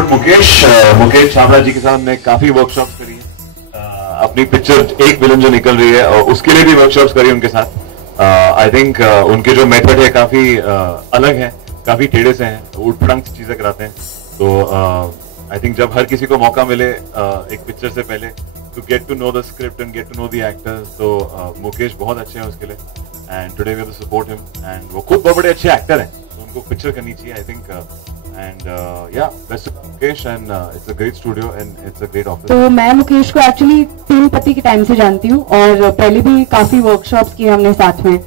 About Mukesh Mukesh Chhabra जी के साथ हमने काफी वर्कशॉप्स करी है। अपनी पिक्चर एक विलन जो निकल रही है और उसके लिए भी वर्कशॉप्स करी उनके साथ। आई थिंक उनके जो मेथड है काफी अलग है, काफी टेढ़े से हैं, उठपटांग चीजें कराते हैं। तो आई थिंक जब हर किसी को मौका मिले एक पिक्चर से पहले to get to know the script and get to know the actors, तो मुकेश बहुत अच्छे हैं उसके लिए and today we have to support him. And वो खुद बहुत बड़े अच्छे एक्टर हैं, तो उनको पिक्चर करनी चाहिए आई थिंक। एंड या best Mukesh and it's a great studio and it's a great office. तो मैं मुकेश को एक्चुअली 3 पति के टाइम से जानती हूँ और पहले भी काफी वर्कशॉप्स किए हमने साथ में।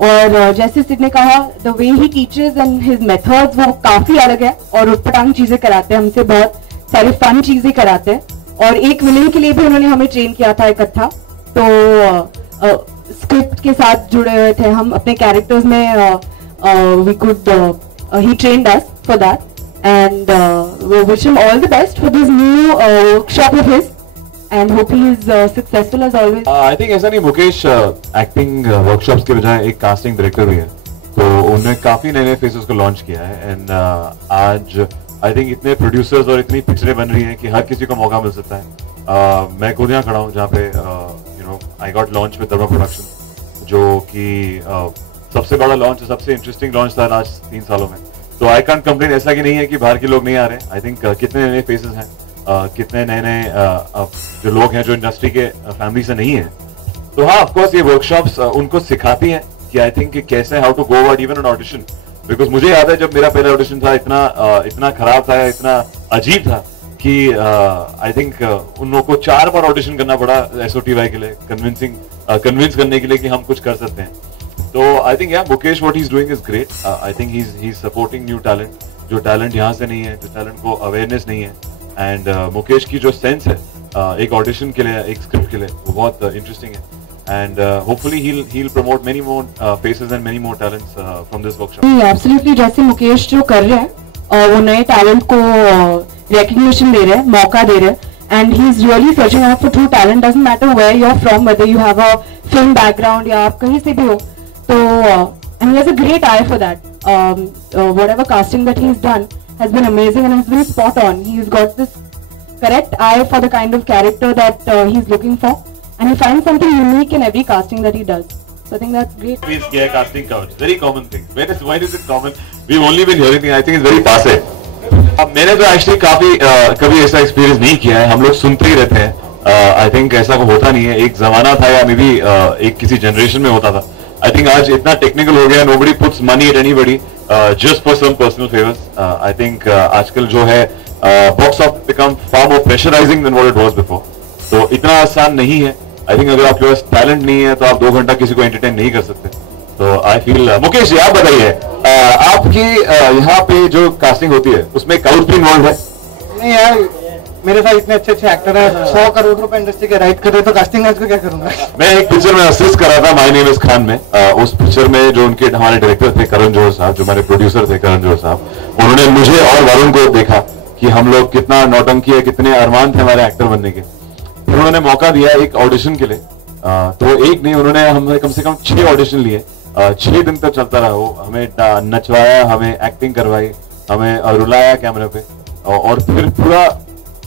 और जैसे सिड ने कहा, the way he teaches and his methods वो काफी अलग है और उठपटांग चीजें कराते हैं हमसे, बहुत सारी फन चीजें कराते हैं। और एक विलेन के लिए भी उन्होंने हमें ट्रेन किया था इकट्ठा, तो स्क्रिप्ट के साथ जुड़े हुए थे हम अपने कैरेक्टर्स में। We could he trained us for that and we wish him all the best for this new workshop of his and hope he is successful as always. I think ऐसा नहीं, मुकेश एक्टिंग वर्कशॉप्स के बजाय एक casting director भी है, तो उन्होंने काफी नए नए फेसेस को लॉन्च किया है। एंड आज आई थिंक इतने प्रोड्यूसर्स और इतनी पिक्चरें बन रही हैं कि हर किसी को मौका मिल सकता है। मैं खुद यहाँ खड़ा हूँ जहाँ पे you know I got launch with Dharma production, जो कि सबसे बड़ा लॉन्च, सबसे इंटरेस्टिंग लॉन्च था लास्ट 3 सालों में। तो आई कांट कंप्लेन, ऐसा कि नहीं है कि बाहर के लोग नहीं आ रहे। आई थिंक कितने नए फेसेस हैं, कितने नए नए जो लोग हैं जो इंडस्ट्री के फैमिली से नहीं है। तो हाँ, ऑफ कोर्स ये वर्कशॉप्स उनको सिखाती हैं कि आई थिंक कैसे how to go about even an audition. Because मुझे याद है जब मेरा पहला ऑडिशन था, इतना खराब था, इतना अजीब था कि आई थिंक उन लोगों को 4 बार ऑडिशन करना पड़ा SOTY के लिए, कन्विंस करने के लिए कि हम कुछ कर सकते हैं। तो आई थिंक या Mukesh what he is doing is great. I think he is supporting new talent, जो टैलेंट यहाँ से नहीं है, जो टैलेंट को अवेयरनेस नहीं है। एंड मुकेश की जो सेंस है एक ऑडिशन के लिए, एक स्क्रिप्ट के लिए, वो बहुत इंटरेस्टिंग है। And hopefully he will promote many more faces and many more talents from this workshop. Absolutely, जैसे मुकेश जो कर रहे हैं वो नए टैलेंट को रिकग्निशन दे रहे हैं, मौका दे रहे हैं। And he's really searching out for true talent. Doesn't matter where you're from, whether you have a film background या आप कहीं से भी हो। So, and he has a great eye for that. Whatever casting that he's done has been amazing and has been spot on. He's got this correct eye for the kind of character that he's looking for, and he finds something unique in every casting that he does. So I think that's great. Please get casting couch. Very common thing. Why is it common? We've only been hearing it. I think it's very passe. अब मैंने तो actually कभी ऐसा experience नहीं किया है। हम लोग सुनते ही रहते हैं। आई थिंक ऐसा होता नहीं है। एक जमाना था या मे बी एक किसी जनरेशन में होता था। आई थिंक आज इतना टेक्निकल हो गया, nobody puts money at anybody just for some personal favours. I think आजकल जो है box office become far more pressurising than what it was before. तो इतना आसान नहीं है। आई थिंक अगर आपके पास टैलेंट नहीं है तो आप 2 घंटा किसी को एंटरटेन नहीं कर सकते। तो आई फील मुकेश जी, आप बताइए आपकी यहाँ पे जो कास्टिंग होती है उसमें काउच भी इन्वॉल्व है? नहीं यार, मेरे साथ इतने अच्छे एक्टर हैं, 100 करोड़ रुपए इंडस्ट्री के राइट कर रहे, तो कास्टिंग आज को क्या करूंगा। मैं एक पिक्चर में असिस्ट कर रहा था, माय नेम इज खान में। उस पिक्चर में जो उनके हमारे डायरेक्टर थे करण जौहर साहब, जो हमारे प्रोड्यूसर थे करण जौहर साहब, उन्होंने मुझे और वरुण को देखा कि हम लोग कितना नौटंकी है, कितने अरमान थे हमारे एक्टर बनने के। फिर उन्होंने मौका दिया एक ऑडिशन के लिए। तो एक नहीं, उन्होंने हमें कम से कम 6 ऑडिशन लिए। 6 दिन तक चलता रहा वो, हमें नचवाया, हमें एक्टिंग करवाई, हमें रुलाया कैमरे पे, और फिर पूरा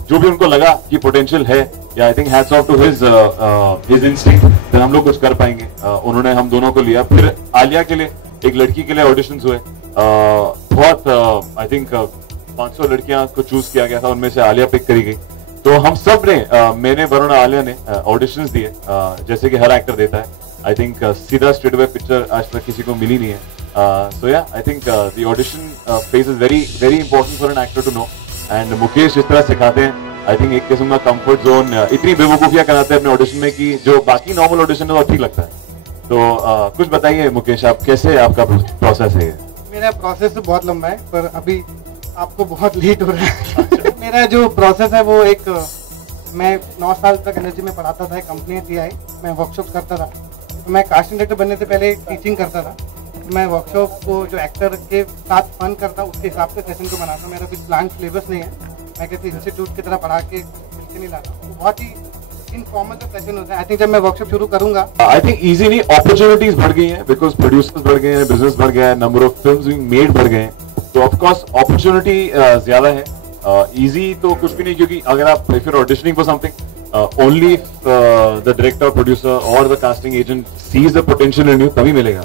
जो भी उनको लगा कि पोटेंशियल है, या I think hats off to his instinct, फिर हम लोग कुछ कर पाएंगे। उन्होंने हम दोनों को लिया। फिर आलिया के लिए, एक लड़की के लिए ऑडिशंस हुए। बहुत आई थिंक 500 लड़कियां को चूज किया गया था, उनमें से आलिया पिक करी गई। तो हम सब ने, मैंने, वरुण, आलिया ने ऑडिशंस दिए जैसे कि हर एक्टर देता है। आई थिंक सीधा स्ट्रेट अवे पिक्चर आज तक किसी को मिली नहीं है। So yeah I think the audition phase is very very important for an actor to know. And Mukesh इस तरह सिखाते हैं, आई थिंक एक किस्म का कंफर्ट जोन, इतनी बेवकूफियां कराते हैं अपने ऑडिशन में कि जो बाकी नॉर्मल ऑडिशन है वो ठीक लगता है। तो कुछ बताइए मुकेश, आप कैसे, आपका प्रोसेस है? मेरा प्रोसेस तो बहुत लंबा है, पर अभी आपको बहुत लेट हो रहा है। मेरा जो प्रोसेस है वो एक, मैं 9 साल तक एनर्जी में पढ़ाता था, कंपनी TI, मैं वर्कशॉप करता था। तो मैं कास्टिंग डायरेक्टर बनने से पहले टीचिंग करता था। मैं वर्कशॉप को जो एक्टर के साथ फन करता, उसके हिसाब से सेशन को बनाता। मेरा कुछ प्लान सिलेबस नहीं है, मैं किसी इंस्टीट्यूट की तरह पढ़ा के मिलके नहीं लाता। तो बहुत ही इनफॉर्मल जो सेशन होता है। आई थिंक जब मैं वर्कशॉप शुरू करूंगा, आई थिंक इजी नहीं, अपॉर्चुनिटीज बढ़ गई हैं, बिकॉज प्रोड्यूसर्स बढ़ गए हैं, बिजनेस बढ़ गया है, number of films being made बढ़ गए हैं। तो ऑफ कोर्स अपॉर्चुनिटी ज्यादा है। इजी तो कुछ भी नहीं, क्योंकि अगर आप if you are auditioning for something only the director, producer और the casting agent sees the potential in you, तभी मिलेगा।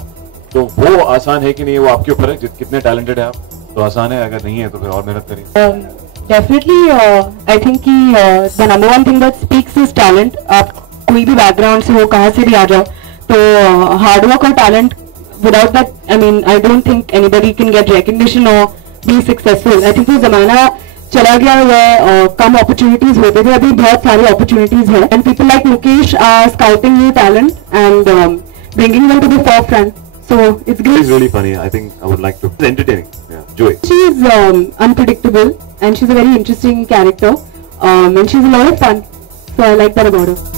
तो वो आसान है कि नहीं, वो आपके ऊपर है, कितने टैलेंटेड है आप, तो आसान है, अगर नहीं है तो फिर और मेहनत करिए। डेफिनेटली आई थिंक कि the number one thing that speaks is talent. आप कोई भी बैकग्राउंड से हो, कहाँ से भी आ जाओ, तो हार्डवर्क और talent, without that I mean I don't think anybody can get recognition और बी सक्सेसफुल। आई थिंक वो जमाना चला गया है, कम अपॉर्चुनिटीज होते थे, अभी बहुत सारी अपॉर्चुनिटीज है, and people like Mukesh are scouting new talent and bringing them to the forefront. So it's great. It's really funny. I think I would like to. It's entertaining. Yeah, Joy. She is unpredictable and she's a very interesting character, and she's a lot of fun. So I like that about her.